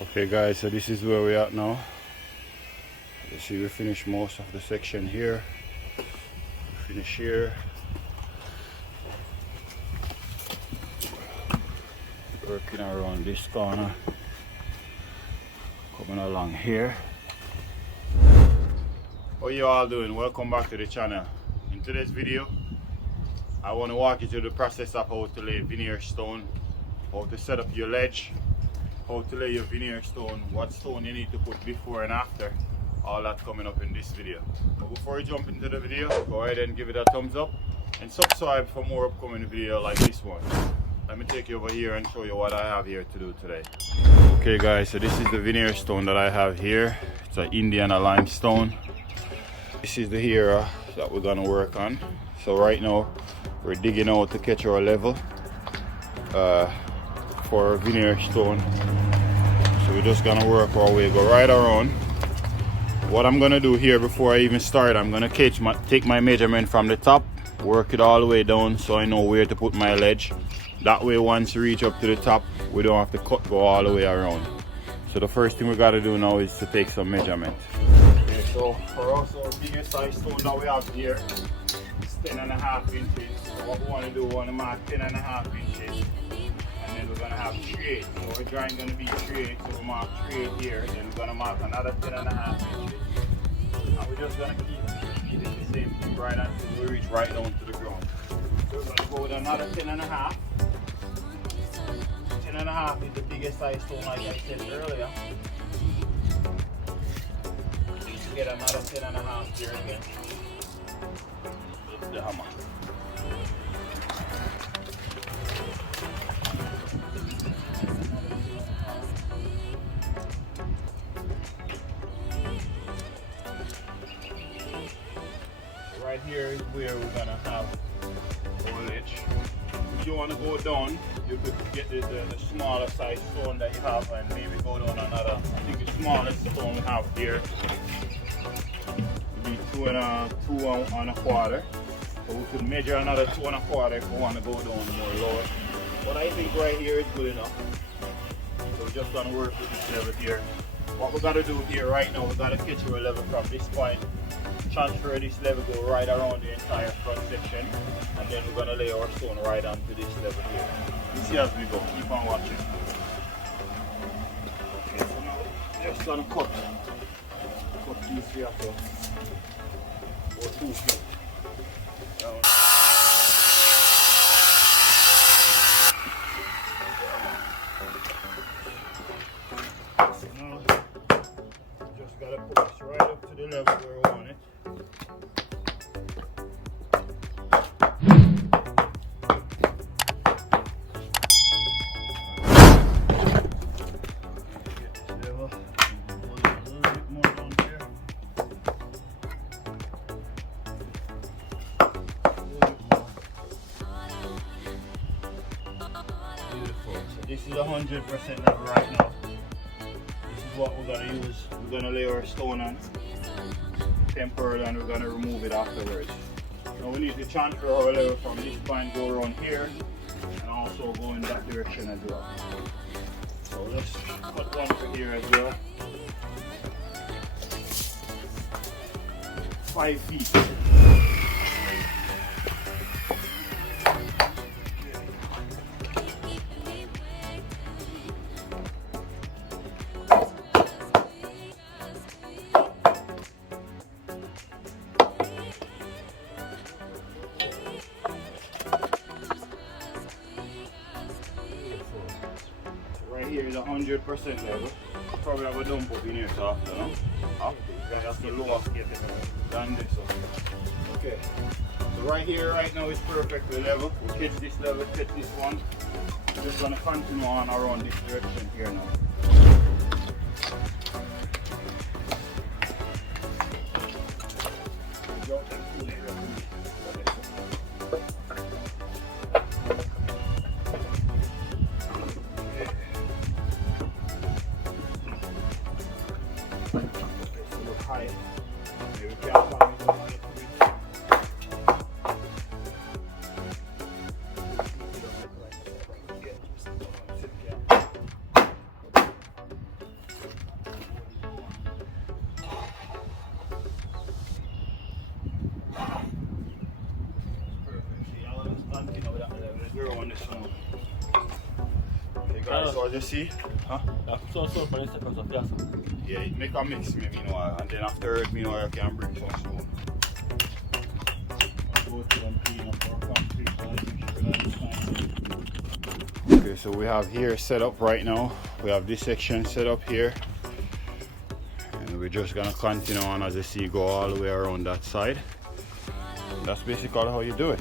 Okay guys, so this is where we are now. You see we finished most of the section here. Finish here. Working around this corner. Coming along here. How you all doing? Welcome back to the channel. In today's video, I want to walk you through the process of how to lay veneer stone, how to set up your ledge, how to lay your veneer stone, what stone you need to put before and after. All that coming up in this video. But before you jump into the video, go ahead and give it a thumbs up and subscribe for more upcoming videos like this one. Let me take you over here and show you what I have here to do today. Okay guys, so this is the veneer stone that I have here. It's an Indiana limestone. This is the here that we're gonna work on. So right now we're digging out to catch our level for a veneer stone. So we're just gonna work our way, go right around. What I'm gonna do here before I even start, I'm gonna take my measurement from the top, work it all the way down so I know where to put my ledge. That way once you reach up to the top, we don't have to go all the way around. So the first thing we gotta do now is to take some measurement. Okay, so for us, our biggest size stone that we have here is 10.5 inches. So what we wanna do, we wanna mark 10.5 inches. And then we're gonna have 3/8. So our drawing gonna be 3/8. So we mark 3/8 here. Then we're gonna mark another 10.5 inches. And we're just gonna keep it the same thing right until we reach right down to the ground. So we're gonna go with another 10.5. 10.5 is the biggest size stone like I said earlier. Just get another 10.5 here again. With the hammer. Right here is where we're gonna have our ledge. If you want to go down, you could get the smaller size stone that you have and maybe go down another. I think the smallest stone we have here would be 2 1/4. So we could measure another 2 1/4 if we want to go down more lower. But I think right here is good enough. So we're just gonna work with this level here. What we gotta do here right now, we gotta catch our level from this point. Transfer this level, go right around the entire front section, and then we're gonna lay our stone right onto this level here. You see as we go, keep on watching. Okay, so now we're just gonna cut these three up or 2 feet down. So now just gotta put this right up to the level where we want it. This is 100% level right now. This is what we're gonna use. We're gonna lay our stone on temporarily and we're gonna remove it afterwards. Now we need to transfer our level from this point, go around here, and also go in that direction as well. So let's cut one for here as well. 5 feet. Here is 100% level. Probably have a dump up in here so after, no? That's the lowest than this one. Okay. So right here, right now is perfectly level. We'll catch this level, catch this one. We're just gonna continue on around this direction here now. High. Maybe we can't find it. Guys, so as you see, huh? Yeah, it make a mix, me know, and then after me know you can bring some stone. Okay, so we have here set up right now. We have this section set up here. And we're just gonna continue on as you see go all the way around that side. And that's basically how you do it.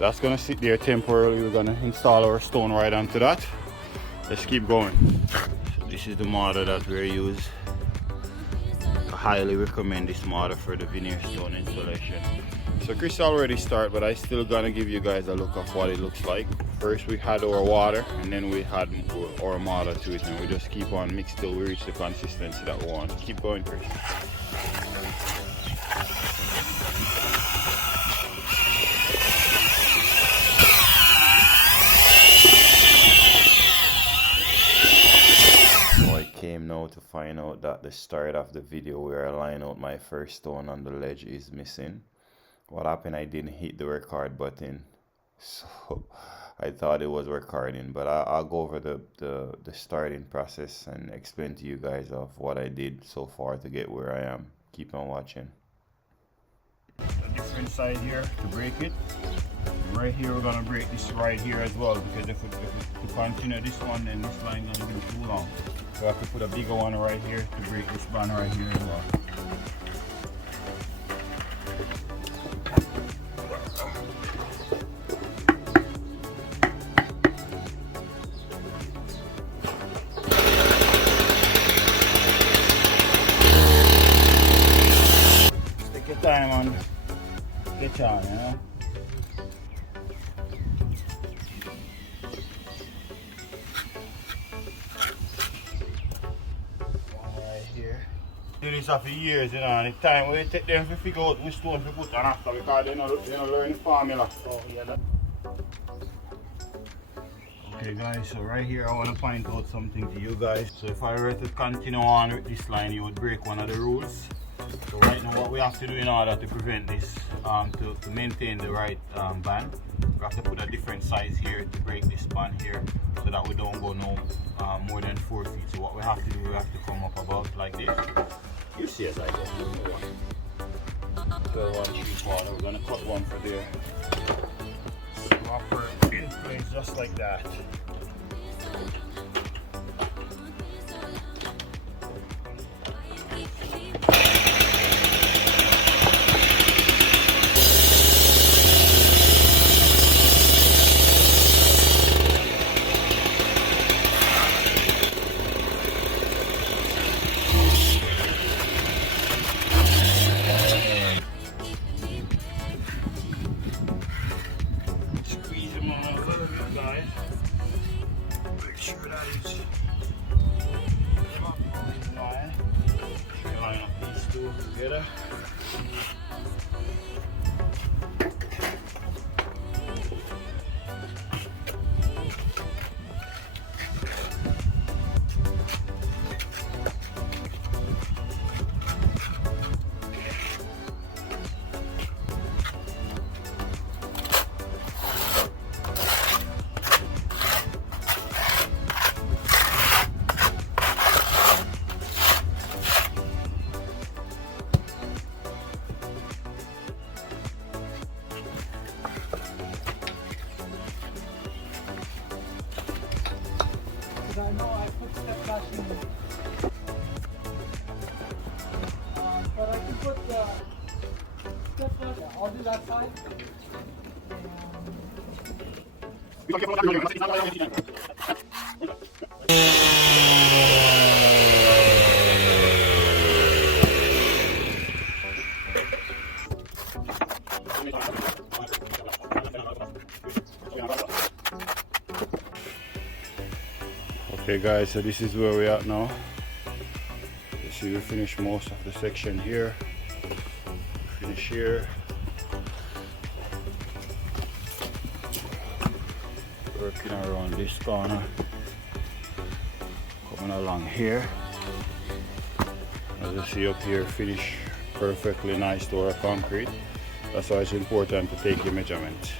That's gonna sit there temporarily. We're gonna install our stone right onto that. Let's keep going. So this is the mortar that we're using. I highly recommend this mortar for the veneer stone installation. So Chris already started, but I still gonna give you guys a look of what it looks like. First we had our water, and then we had our mortar to it, and we just keep on mix till we reach the consistency that we want. Keep going, Chris. Came now to find out that the start of the video where I line out my first stone on the ledge is missing. What happened, I didn't hit the record button, so I thought it was recording, but I'll go over the starting process and explain to you guys of what I did so far to get where I am. Keep on watching. A different side here to break it. Right here we're gonna break this right here as well, because if we continue this one, then this line gonna be too long. So I have to put a bigger one right here to break this band right here as well. Just take your time on get on, you know. Do this for years, you know, and the time we take them to figure out which stone to put on after, because they don't learn the formula. Oh, yeah, okay guys, so right here I want to point out something to you guys. So if I were to continue on with this line, you would break one of the rules. So right now what we have to do in order to prevent this, to maintain the right band, we have to put a different size here to break this band here, so that we don't go no more than 4 feet. So what we have to do, we have to come up about like this. You see as I go. 12 1 3/4. We're gonna cut one for there. Swap her in place just like that. Together. I know I put step flashing, but I can put the step flash. I'll do that side. Okay guys, so this is where we're at now. You see we finished most of the section here. Finish here. Working around this corner. Coming along here. As you see up here, finish perfectly nice to our concrete. That's why it's important to take your measurement.